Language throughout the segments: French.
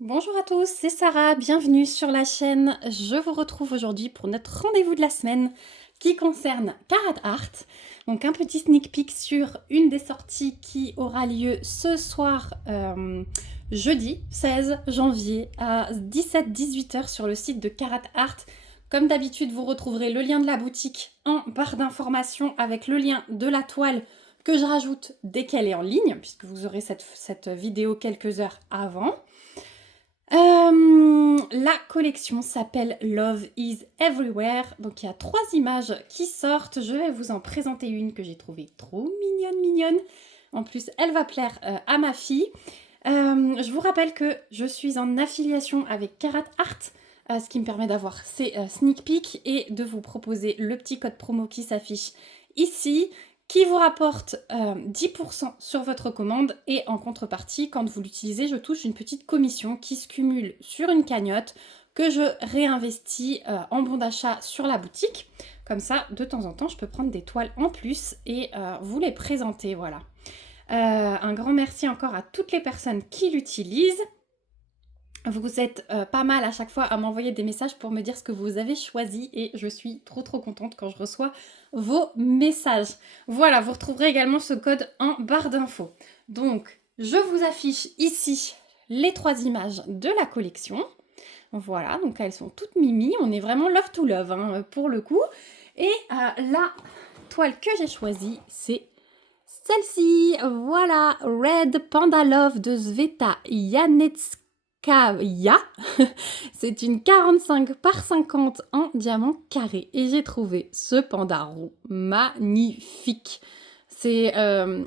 Bonjour à tous, c'est Sarah, bienvenue sur la chaîne. Je vous retrouve aujourd'hui pour notre rendez-vous de la semaine qui concerne Carat Art. Donc un petit sneak peek sur une des sorties qui aura lieu ce soir, jeudi 16 janvier à 17-18 h sur le site de Carat Art. Comme d'habitude, vous retrouverez le lien de la boutique en barre d'informations avec le lien de la toile que je rajoute dès qu'elle est en ligne, puisque vous aurez cette vidéo quelques heures avant. La collection s'appelle Love is Everywhere. Donc il y a 3 images qui sortent. Je vais vous en présenter une que j'ai trouvée trop mignonne. En plus, elle va plaire à ma fille. Je vous rappelle que je suis en affiliation avec Carat Art, ce qui me permet d'avoir ces sneak peeks et de vous proposer le petit code promo qui s'affiche ici, qui vous rapporte 10% sur votre commande, et en contrepartie, quand vous l'utilisez, je touche une petite commission qui se cumule sur une cagnotte que je réinvestis en bon d'achat sur la boutique. Comme ça, de temps en temps, je peux prendre des toiles en plus et vous les présenter, voilà. Un grand merci encore à toutes les personnes qui l'utilisent. Vous êtes pas mal à chaque fois à m'envoyer des messages pour me dire ce que vous avez choisi et je suis trop contente quand je reçois vos messages. Voilà, vous retrouverez également ce code en barre d'infos. Donc, je vous affiche ici les 3 images de la collection. Voilà, donc elles sont toutes mimi. On est vraiment love to love hein, pour le coup. Et la toile que j'ai choisie, c'est celle-ci. Voilà, Red Panda Love de Sveta Janetskaya. C'est une 45 par 50 en diamant carré. Et j'ai trouvé ce panda roux magnifique. C'est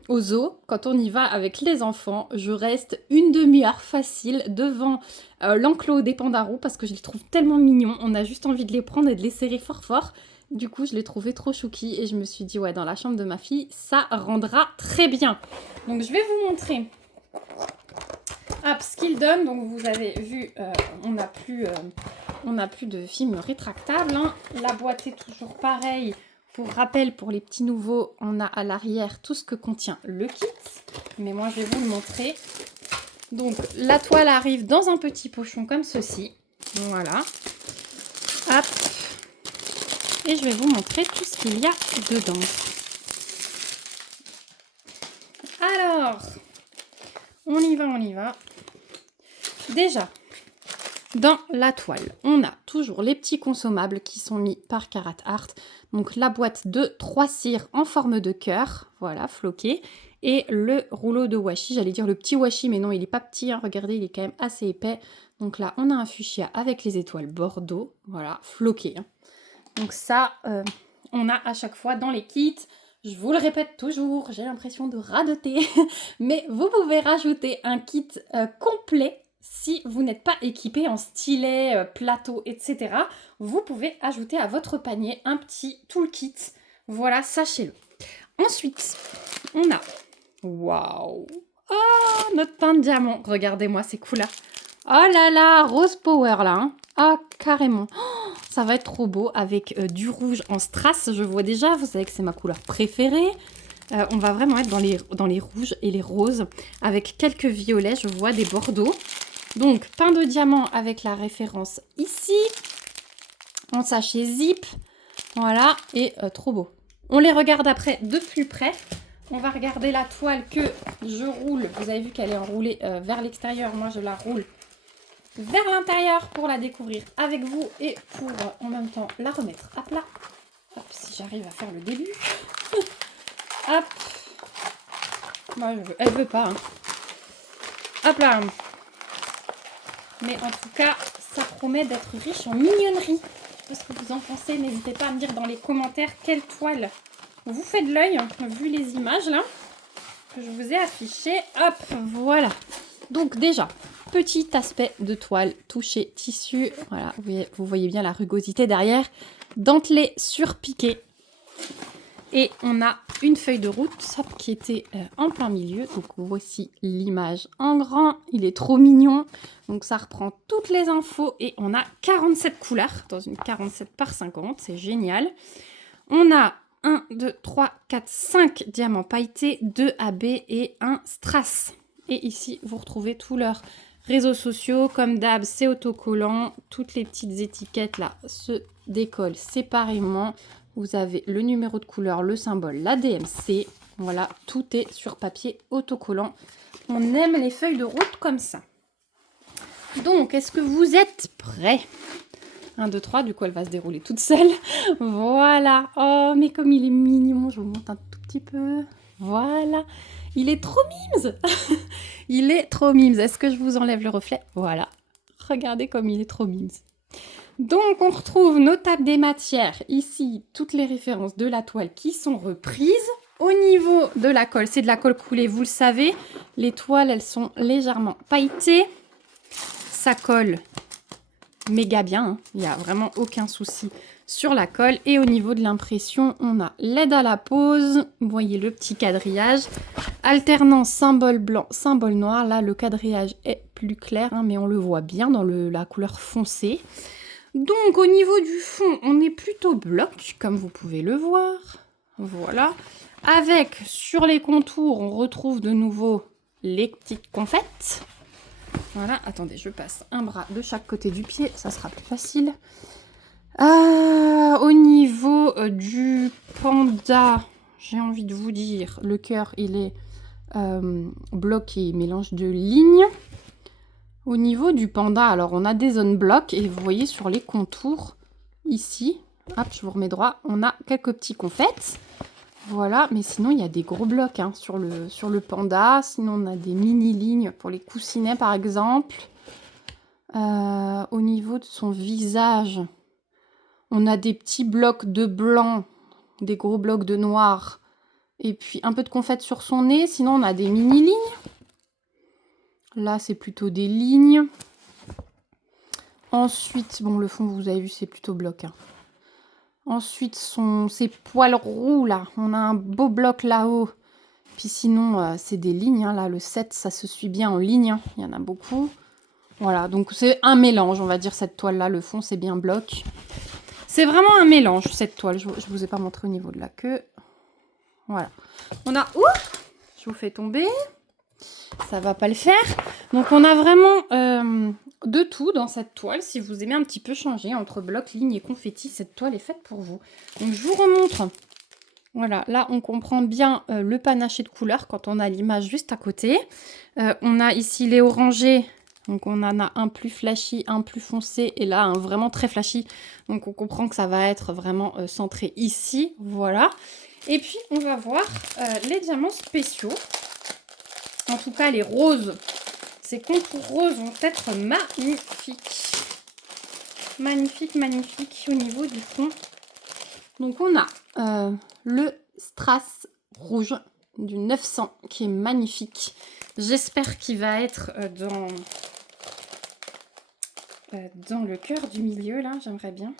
au zoo, quand on y va avec les enfants, je reste une demi-heure facile devant l'enclos des pandas roux parce que je les trouve tellement mignons. On a juste envie de les prendre et de les serrer fort. Du coup, je l'ai trouvé trop chouki et je me suis dit, ouais, dans la chambre de ma fille, ça rendra très bien. Donc, je vais vous montrer ce qu'il donne. Donc, vous avez vu, on n'a plus de film rétractable. Hein. La boîte est toujours pareille. Pour rappel, pour les petits nouveaux, on a à l'arrière tout ce que contient le kit. Mais moi, je vais vous le montrer. Donc, la toile arrive dans un petit pochon comme ceci. Voilà. Hop. Et je vais vous montrer tout ce qu'il y a dedans. Alors, on y va. Déjà, dans la toile, on a toujours les petits consommables qui sont mis par Carat Art. Donc la boîte de 3 cires en forme de cœur, voilà, floqué. Et le rouleau de washi, j'allais dire le petit washi, mais non, il n'est pas petit, hein, regardez, il est quand même assez épais. Donc là, on a un fuchsia avec les étoiles bordeaux, voilà, floqué. Hein. Donc ça, on a à chaque fois dans les kits. Je vous le répète toujours, j'ai l'impression de radoter, mais vous pouvez rajouter un kit complet si vous n'êtes pas équipé en stylet, plateau, etc. Vous pouvez ajouter à votre panier un petit toolkit. Voilà, sachez-le. Ensuite, on a... Waouh! Oh, notre pain de diamant. Regardez-moi ces couleurs. Oh là là, Rose Power là. Hein. Ah, carrément. Oh, ça va être trop beau avec du rouge en strass. Je vois déjà, vous savez que c'est ma couleur préférée. On va vraiment être dans les rouges et les roses avec quelques violets. Je vois des bordeaux. Donc, pain de diamant avec la référence ici. En sachet zip. Voilà, et trop beau. On les regarde après de plus près. On va regarder la toile que je roule. Vous avez vu qu'elle est enroulée vers l'extérieur. Moi, je la roule vers l'intérieur pour la découvrir avec vous et pour en même temps la remettre à plat. Hop, si j'arrive à faire le début. Hop. Moi, elle veut pas. Hein. Hop là. Mais en tout cas, ça promet d'être riche en mignonnerie. Je sais pas ce que vous en pensez. N'hésitez pas à me dire dans les commentaires quelle toile vous faites de l'œil, vu les images là que je vous ai affichées. Hop, voilà. Donc déjà, petit aspect de toile touché tissu. Voilà, vous voyez bien la rugosité derrière. Dentelé surpiqué. Et on a une feuille de route qui était en plein milieu. Donc voici l'image en grand. Il est trop mignon. Donc ça reprend toutes les infos. Et on a 47 couleurs dans une 47 par 50. C'est génial. On a 1, 2, 3, 4, 5 diamants pailletés, 2 AB et 1 strass. Et ici, vous retrouvez tous leurs Réseaux sociaux, comme d'hab, c'est autocollant. Toutes les petites étiquettes là se décollent séparément. Vous avez le numéro de couleur, le symbole, la DMC. Voilà, tout est sur papier autocollant. On aime les feuilles de route comme ça. Donc, est-ce que vous êtes prêts? 1, 2, 3, du coup, elle va se dérouler toute seule. Voilà. Oh, mais comme il est mignon, je vous montre un tout petit peu. Voilà. Il est trop mimes. Il est trop mimes. Est-ce que je vous enlève le reflet? Voilà. Regardez comme il est trop mimes. Donc, on retrouve nos tables des matières. Ici, toutes les références de la toile qui sont reprises. Au niveau de la colle, c'est de la colle coulée, vous le savez. Les toiles, elles sont légèrement pailletées. Ça colle méga bien, hein. Il n'y a vraiment aucun souci sur la colle. Et au niveau de l'impression, on a l'aide à la pose. Vous voyez le petit quadrillage. Alternance symbole blanc, symbole noir. Là, le quadrillage est plus clair, hein, mais on le voit bien dans la couleur foncée. Donc, au niveau du fond, on est plutôt bloc, comme vous pouvez le voir. Voilà. Avec, sur les contours, on retrouve de nouveau les petites confettes. Voilà, attendez, je passe un bras de chaque côté du pied, ça sera plus facile. Au niveau du panda, j'ai envie de vous dire, le cœur, il est bloqué, mélange de lignes. Au niveau du panda, alors on a des zones blocs, et vous voyez sur les contours, ici, hop, je vous remets droit, on a quelques petits confettes. Voilà, mais sinon il y a des gros blocs hein, sur le panda. Sinon on a des mini-lignes pour les coussinets par exemple. Au niveau de son visage, on a des petits blocs de blanc, des gros blocs de noir. Et puis un peu de confetti sur son nez. Sinon on a des mini-lignes. Là c'est plutôt des lignes. Ensuite, bon le fond vous avez vu c'est plutôt bloc. Hein. Ensuite, ses poils roux, là. On a un beau bloc là-haut. Puis sinon, c'est des lignes. Hein. Là, le 7, ça se suit bien en ligne. Hein. Il y en a beaucoup. Voilà, donc c'est un mélange, on va dire, cette toile-là. Le fond, c'est bien bloc. C'est vraiment un mélange, cette toile. Je vous ai pas montré au niveau de la queue. Voilà. On a... Ouh, je vous fais tomber. Ça va pas le faire. Donc, on a vraiment de tout dans cette toile. Si vous aimez un petit peu changer entre bloc, ligne et confetti, cette toile est faite pour vous. Donc, je vous remontre. Voilà, là, on comprend bien le panaché de couleurs quand on a l'image juste à côté. On a ici les orangés. Donc, on en a un plus flashy, un plus foncé et là, un vraiment très flashy. Donc, on comprend que ça va être vraiment centré ici. Voilà. Et puis, on va voir les diamants spéciaux. En tout cas, les roses. Ces contours roses vont être magnifiques. Magnifique, magnifique au niveau du fond. Donc, on a le strass rouge du 900 qui est magnifique. J'espère qu'il va être dans le cœur du milieu, là, j'aimerais bien.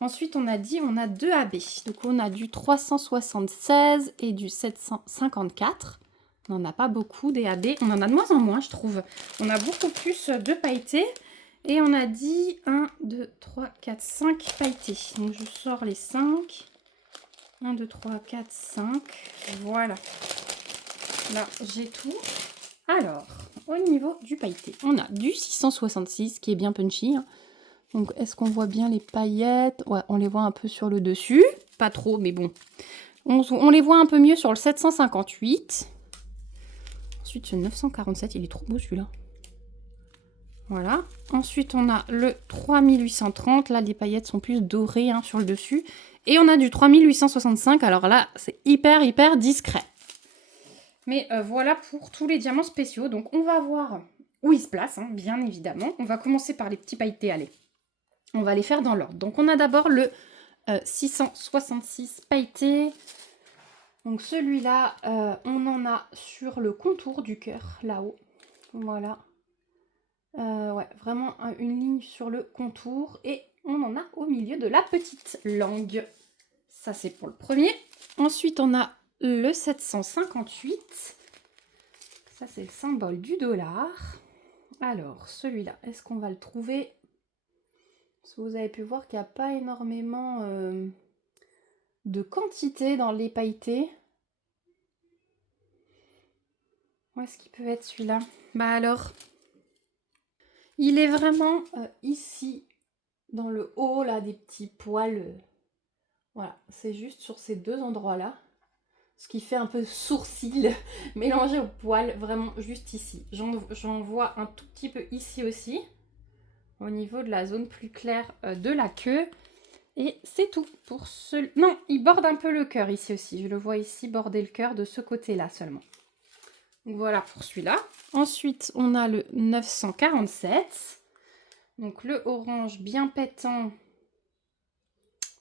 Ensuite, on a dit, on a 2 AB. Donc, on a du 376 et du 754. On n'en a pas beaucoup des AB. On en a de moins en moins, je trouve. On a beaucoup plus de pailletés. Et on a dit 1, 2, 3, 4, 5 pailletés. Donc, je sors les 5. 1, 2, 3, 4, 5. Voilà. Là, j'ai tout. Alors, au niveau du pailleté, on a du 666 qui est bien punchy. Hein. Donc, est-ce qu'on voit bien les paillettes? Ouais, on les voit un peu sur le dessus. Pas trop, mais bon. On les voit un peu mieux sur le 758. Ensuite, ce 947, il est trop beau celui-là. Voilà. Ensuite, on a le 3830. Là, les paillettes sont plus dorées hein, sur le dessus. Et on a du 3865. Alors là, c'est hyper, hyper discret. Mais voilà pour tous les diamants spéciaux. Donc, on va voir où ils se placent, hein, bien évidemment. On va commencer par les petits pailletés. Allez, on va les faire dans l'ordre. Donc, on a d'abord le 666 pailleté. Donc, celui-là, on en a sur le contour du cœur, là-haut. Voilà. Ouais, vraiment une ligne sur le contour. Et on en a au milieu de la petite langue. Ça, c'est pour le premier. Ensuite, on a le 758. Ça, c'est le symbole du dollar. Alors, celui-là, est-ce qu'on va le trouver? Parce que vous avez pu voir qu'il n'y a pas énormément de quantité dans les pailletés. Où est-ce qu'il peut être celui-là? Bah alors, Il est vraiment ici, dans le haut, là, des petits poils. Voilà, c'est juste sur ces deux endroits-là. Ce qui fait un peu sourcil mélangé au poil, vraiment juste ici. J'en vois un tout petit peu ici aussi, au niveau de la zone plus claire de la queue. Et c'est tout pour ce... Non, il borde un peu le cœur ici aussi. Je le vois ici border le cœur de ce côté-là seulement. Donc voilà pour celui-là. Ensuite, on a le 947. Donc le orange bien pétant.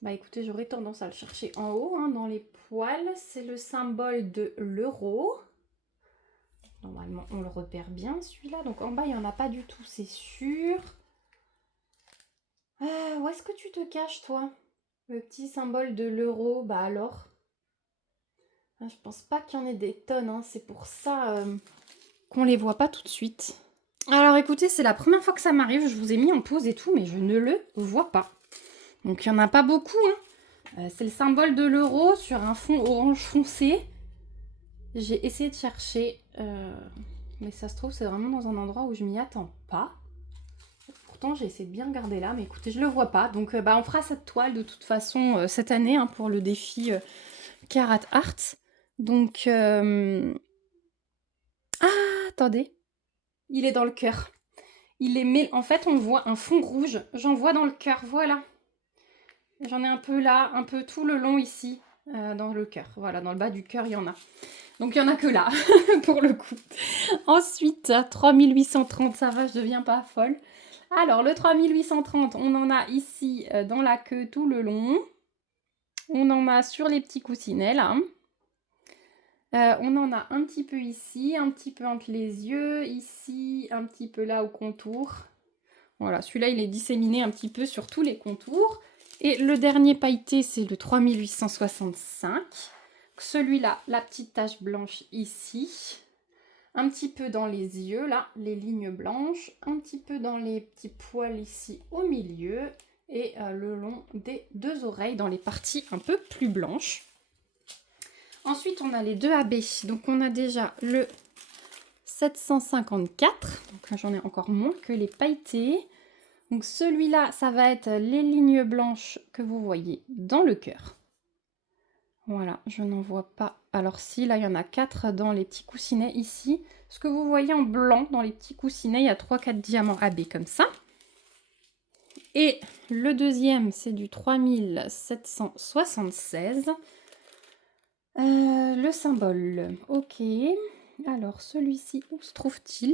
Bah écoutez, j'aurais tendance à le chercher en haut, hein, dans les poils. C'est le symbole de l'euro. Normalement, on le repère bien, celui-là. Donc en bas, il n'y en a pas du tout, c'est sûr. Où est-ce que tu te caches, toi? Le petit symbole de l'euro, bah alors. Je pense pas qu'il y en ait des tonnes, hein. C'est pour ça qu'on les voit pas tout de suite. Alors écoutez, c'est la première fois que ça m'arrive. Je vous ai mis en pause et tout, mais je ne le vois pas. Donc il n'y en a pas beaucoup, hein. C'est le symbole de l'euro sur un fond orange foncé. J'ai essayé de chercher, mais ça se trouve, c'est vraiment dans un endroit où je m'y attends pas. Pourtant, j'ai essayé de bien regarder là, mais écoutez, je le vois pas. Donc, bah, on fera cette toile de toute façon cette année, hein, pour le défi Carat Art. Donc, ah, attendez, il est dans le cœur. En fait, on voit un fond rouge. J'en vois dans le cœur, voilà. J'en ai un peu là, un peu tout le long ici, dans le cœur. Voilà, dans le bas du cœur, il y en a. Donc, il n'y en a que là, pour le coup. Ensuite, 3830, ça va, je ne deviens pas folle. Alors, le 3830, on en a ici dans la queue tout le long. On en a sur les petits coussinets, là. On en a un petit peu ici, un petit peu entre les yeux, ici, un petit peu là au contour. Voilà, celui-là, il est disséminé un petit peu sur tous les contours. Et le dernier pailleté, c'est le 3865. Celui-là, la petite tache blanche ici. Un petit peu dans les yeux, là, les lignes blanches. Un petit peu dans les petits poils ici au milieu. Et le long des deux oreilles, dans les parties un peu plus blanches. Ensuite, on a les deux AB. Donc, on a déjà le 754. Donc, j'en ai encore moins que les pailletés. Donc, celui-là, ça va être les lignes blanches que vous voyez dans le cœur. Voilà, je n'en vois pas. Alors si, là, il y en a 4 dans les petits coussinets ici. Ce que vous voyez en blanc dans les petits coussinets, il y a 3-4 diamants AB comme ça. Et le deuxième, c'est du 3776. Le symbole, ok. Alors, celui-ci, où se trouve-t-il?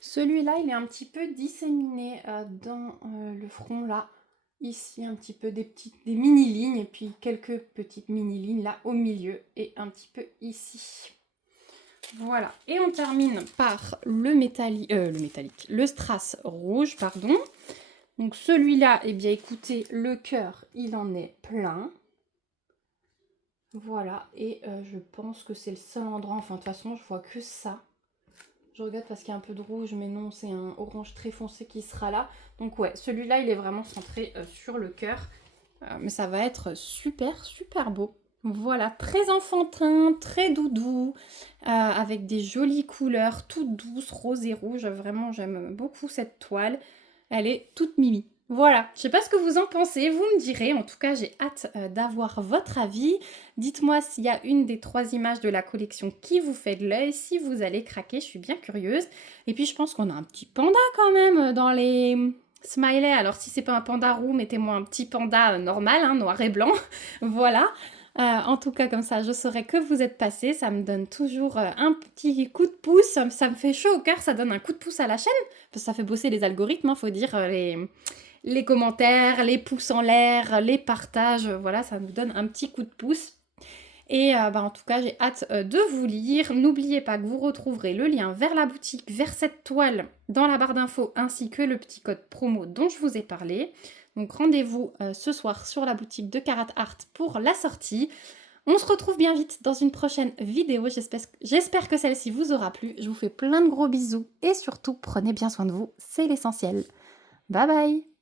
Celui-là, il est un petit peu disséminé dans le front, là. Ici, un petit peu des mini-lignes, et puis quelques petites mini-lignes là au milieu, et un petit peu ici. Voilà. Et on termine par le strass rouge, pardon. Donc celui-là, eh bien écoutez, le cœur, il en est plein. Voilà, et je pense que c'est le seul endroit, enfin de toute façon, je vois que ça. Je regarde parce qu'il y a un peu de rouge, mais non, c'est un orange très foncé qui sera là. Donc ouais, celui-là, il est vraiment centré sur le cœur. Mais ça va être super, super beau. Voilà, très enfantin, très doudou, avec des jolies couleurs, toutes douces, rose et rouge. Vraiment, j'aime beaucoup cette toile. Elle est toute mimi. Voilà, je sais pas ce que vous en pensez, vous me direz. En tout cas, j'ai hâte d'avoir votre avis. Dites-moi s'il y a une des 3 images de la collection qui vous fait de l'œil, si vous allez craquer, je suis bien curieuse. Et puis, je pense qu'on a un petit panda quand même dans les smileys. Alors, si c'est pas un panda roux, mettez-moi un petit panda normal, hein, noir et blanc. Voilà. En tout cas, comme ça, je saurai que vous êtes passé. Ça me donne toujours un petit coup de pouce. Ça me fait chaud au cœur. Ça donne un coup de pouce à la chaîne. Parce que ça fait bosser les algorithmes, hein, faut dire, les commentaires, les pouces en l'air, les partages. Voilà, ça nous donne un petit coup de pouce. Et en tout cas, j'ai hâte de vous lire. N'oubliez pas que vous retrouverez le lien vers la boutique, vers cette toile dans la barre d'infos, ainsi que le petit code promo dont je vous ai parlé. Donc rendez-vous ce soir sur la boutique de Carat Art pour la sortie. On se retrouve bien vite dans une prochaine vidéo. J'espère que celle-ci vous aura plu. Je vous fais plein de gros bisous et surtout, prenez bien soin de vous, c'est l'essentiel. Bye bye!